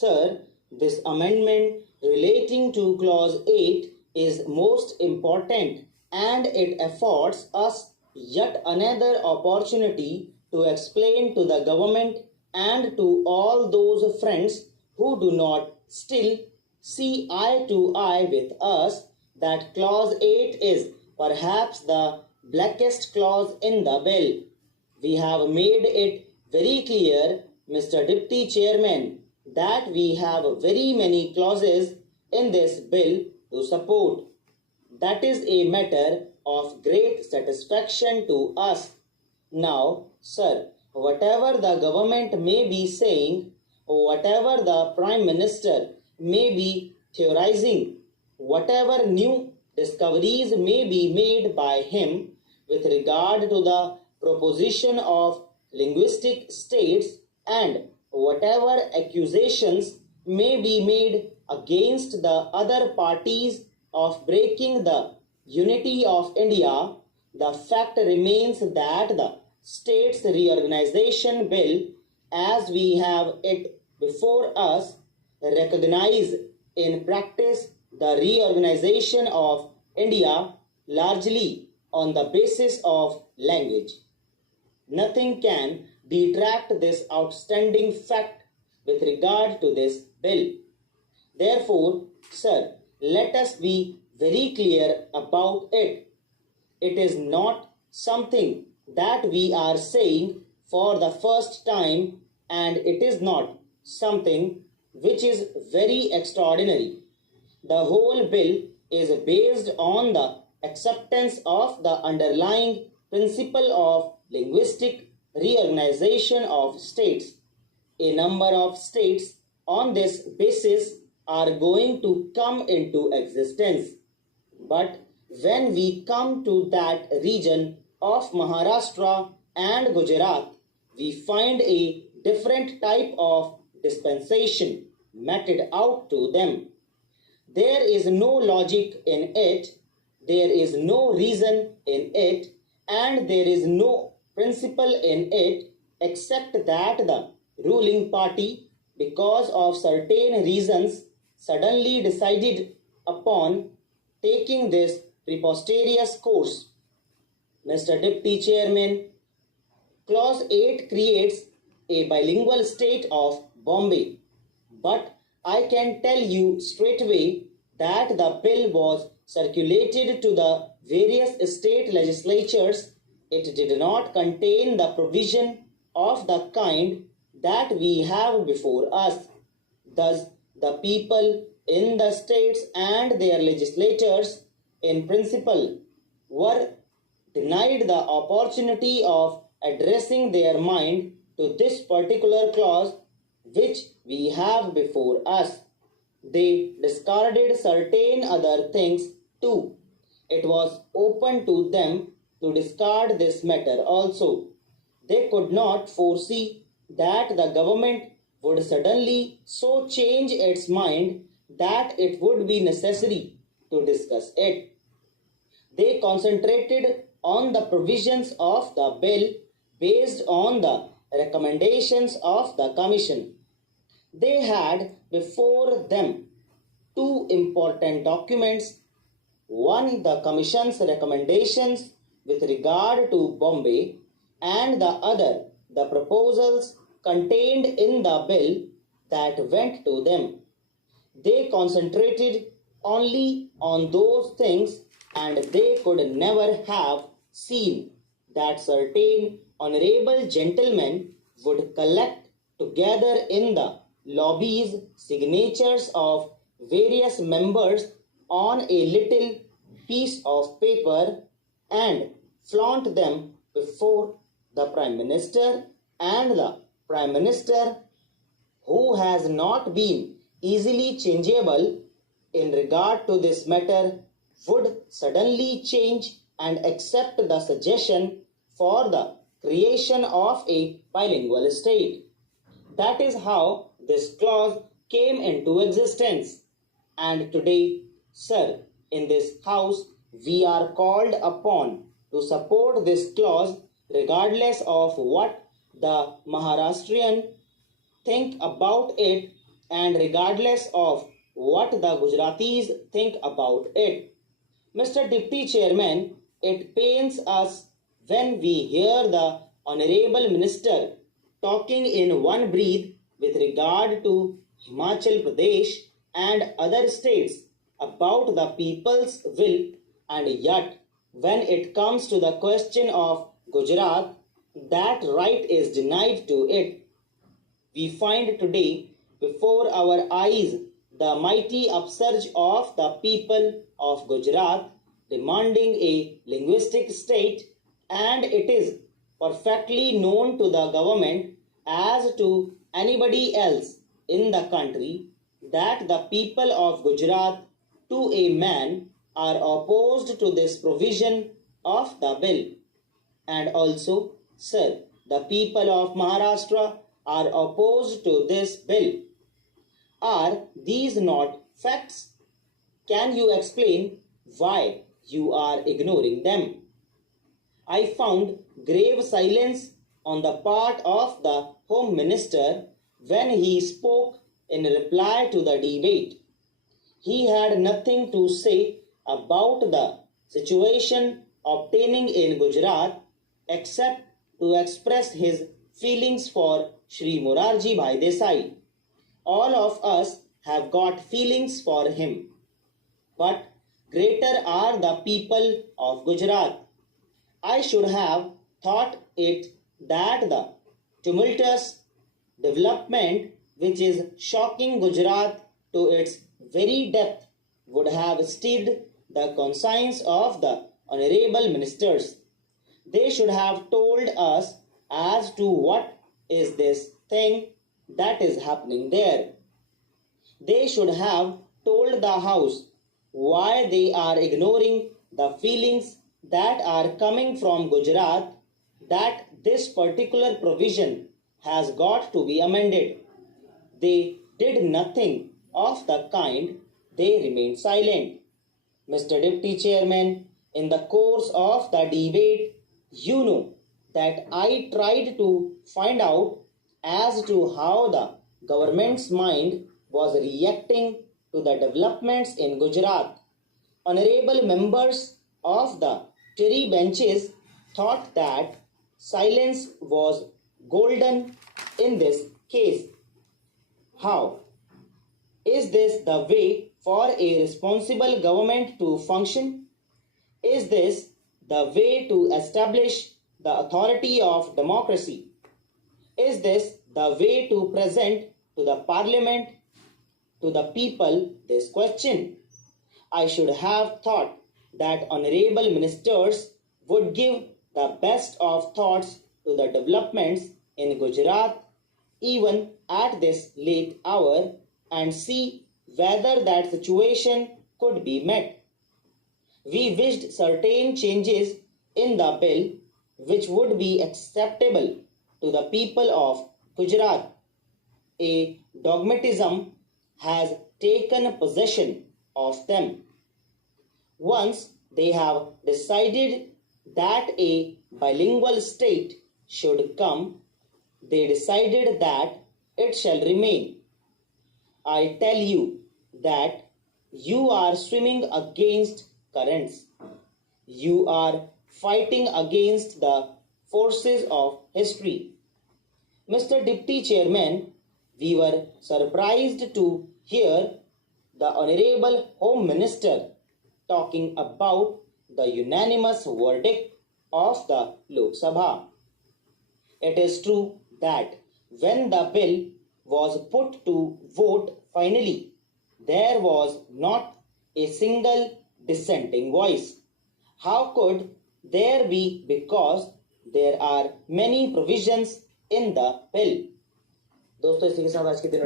Sir, this amendment relating to Clause 8 is most important and it affords us yet another opportunity to explain to the government and to all those friends who do not still see eye to eye with us that Clause 8 is perhaps the blackest clause in the bill. We have made it very clear, Mr. Deputy Chairman, that we have very many clauses in this bill to support. That is a matter of great satisfaction to us. Now, sir, whatever the government may be saying, whatever the Prime Minister may be theorizing, whatever new discoveries may be made by him with regard to the proposition of linguistic states and whatever accusations may be made against the other parties of breaking the unity of India, the fact remains that the States Reorganization Bill, as we have it before us, recognize in practice the reorganization of India largely on the basis of language. Nothing can detract this outstanding fact with regard to this bill. Therefore, sir, let us be very clear about it. It is not something that we are saying for the first time, and it is not something which is very extraordinary. The whole bill is based on the acceptance of the underlying principle of linguistic reorganization of states. A number of states on this basis are going to come into existence. But when we come to that region of Maharashtra and Gujarat, we find a different type of dispensation meted out to them. There is no logic in it, there is no reason in it, and there is no principle in it except that the ruling party, because of certain reasons, suddenly decided upon taking this preposterous course. Mr. Deputy Chairman, Clause 8 creates a bilingual state of Bombay, but I can tell you straightway that the bill was circulated to the various state legislatures. It did not contain the provision of the kind that we have before us. Thus, the people in the states and their legislators, in principle, were denied the opportunity of addressing their mind to this particular clause which we have before us. They discarded certain other things too. It was open to them to discard this matter also. They could not foresee that the government would suddenly so change its mind that it would be necessary to discuss it. They concentrated on the provisions of the bill based on the recommendations of the Commission. They had before them two important documents. One, the Commission's recommendations with regard to Bombay, and the other, the proposals contained in the bill that went to them. They concentrated only on those things, and they could never have seen that certain honorable gentlemen would collect together in the lobbies signatures of various members on a little piece of paper and flaunt them before the Prime Minister, and the Prime Minister, who has not been easily changeable in regard to this matter, would suddenly change and accept the suggestion for the creation of a bilingual state. That is how this clause came into existence. And today, sir, in this house, we are called upon to support this clause regardless of what the Maharashtrian think about it and regardless of what the Gujaratis think about it. Mr. Deputy Chairman, it pains us when we hear the Honorable Minister talking in one breath with regard to Himachal Pradesh and other states about the people's will, and yet when it comes to the question of Gujarat, that right is denied to it. We find today before our eyes the mighty upsurge of the people of Gujarat demanding a linguistic state, and it is perfectly known to the government as to anybody else in the country that the people of Gujarat to a man are opposed to this provision of the bill. And also, sir, the people of Maharashtra are opposed to this bill. Are these not facts? Can you explain why you are ignoring them? I found grave silence on the part of the Home Minister when he spoke in reply to the debate. He had nothing to say about the situation obtaining in Gujarat except to express his feelings for Shri Morarji Bhai Desai. All of us have got feelings for him, but greater are the people of Gujarat. I should have thought it that the tumultuous development which is shocking Gujarat to its very depth would have stirred the conscience of the honorable ministers. They should have told us as to what is this thing that is happening there. They should have told the House why they are ignoring the feelings that are coming from Gujarat that this particular provision has got to be amended. They did nothing of the kind, they remained silent. Mr. Deputy Chairman, in the course of the debate, you know that I tried to find out as to how the government's mind was reacting to the developments in Gujarat. Honorable members of the Terry benches thought that silence was golden in this case. How? Is this the way for a responsible government to function? Is this the way to establish the authority of democracy? Is this the way to present to the parliament, to the people, this question? I should have thought that honorable ministers would give the best of thoughts to the developments in Gujarat even at this late hour and see whether that situation could be met. We wished certain changes in the bill which would be acceptable to the people of Gujarat. A dogmatism has taken possession of them. Once they have decided that a bilingual state should come, they decided that it shall remain. I tell you that you are swimming against currents. You are fighting against the forces of history. Mr. Deputy Chairman, we were surprised to hear the Honorable Home Minister talking about the unanimous verdict of the Lok Sabha. It is true that when the bill was put to vote finally, there was not a single dissenting voice. How could there be? Because there are many provisions in the bill. दोस्तों इसी के साथ आज के दिन